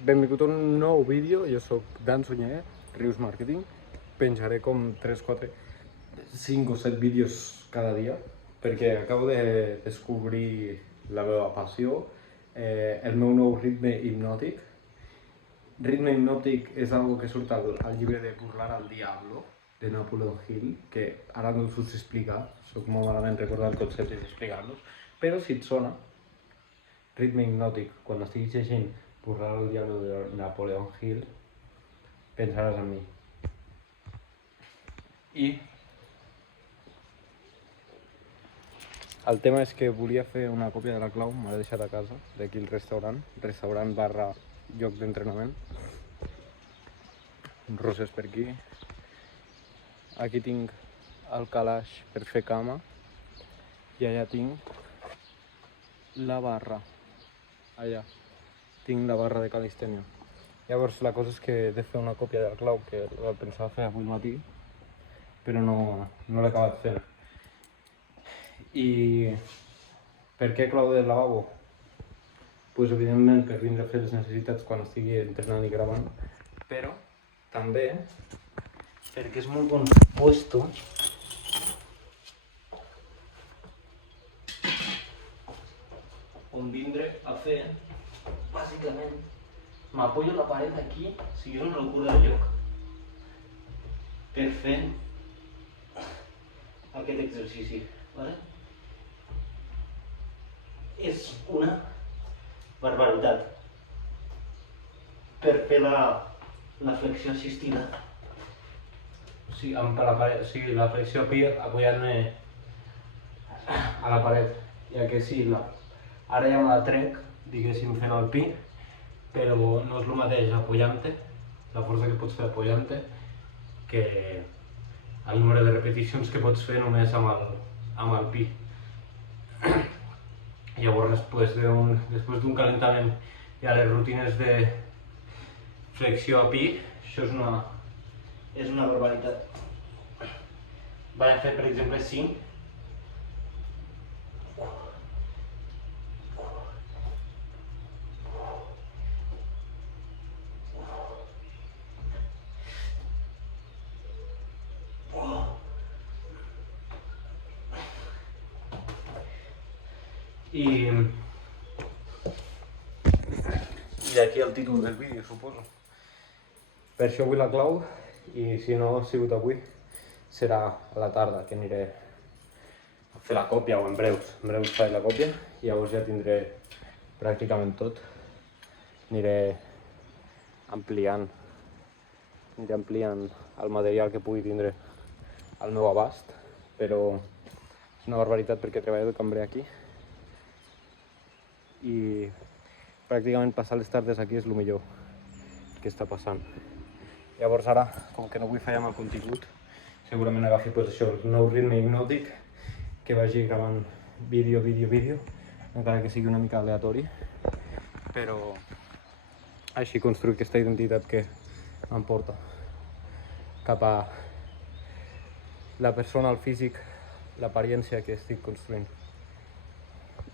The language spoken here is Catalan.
Benvingut a un nou vídeo, jo sóc Dan Sunyer, Rius Marketing. Penjaré com 3, 4, 5 o 7 vídeos cada dia perquè acabo de descobrir la meva passió, el meu nou ritme hipnòtic. Ritme hipnòtic és algo que surt al llibre de Burlar al Diablo, de Napoleon Hill, que ara no us ho sé explicar, soc molt malament recordar el concepte i explicar-los, però si et sona ritme hipnòtic, quan estiguis llegint Burlar al Diablo de Napoleon Hill, pensaràs en mi. I el tema és que volia fer una còpia de la clau, me l'he deixat a casa, d'aquí el restaurant barra lloc d'entrenament. Roses per aquí. Aquí tinc el calaix per fer cama i allà tinc la barra. Allà tinc la barra de calistènia. Llavors la cosa és que he de fer una còpia de la clau que la pensava fer avui al matí, però no l'he acabat fent. I per què clau del lavabo? Pues evidentment per vindre a fer les necessitats quan estigui entrenant i gravant, però també perquè és molt bon puesto on vindre a fer, bàsicament, m'apoyo la paret aquí, o sigui, és una locura de lloc per fer aquest exercici, vale? És una barbaritat per fer la flexió assistida. O sigui, la flexió pi apoyant-me a la paret, ja que sí, ara ja me la trec, diguéssim, fent el pi, però no és el mateix apoyant-te, la força que pots fer apoyant-te, que el nombre de repeticions que pots fer només amb el pi. Llavors, després d'un calentament i a les rutines de flexió a pi, això és una barbaritat. Vaig a fer, per exemple, 5. I d'aquí el títol del vídeo, suposo. Per això vull la clau, i si no ha sigut avui, serà a la tarda que aniré a fer la còpia, o en breus faré la còpia, i llavors ja tindré pràcticament tot. Aniré ampliant el material que pugui tindre al meu abast, però és una barbaritat perquè treballo de cambrer aquí i pràcticament passar les tardes aquí és el millor que està passant. Llavors ara, com que no vull fallar amb el contingut, segurament agafi això, el nou ritme hipnòtic, que vagi gravant vídeo, encara que sigui una mica aleatori, però així construir aquesta identitat que em porta cap a la persona, el físic, l'apariència que estic construint.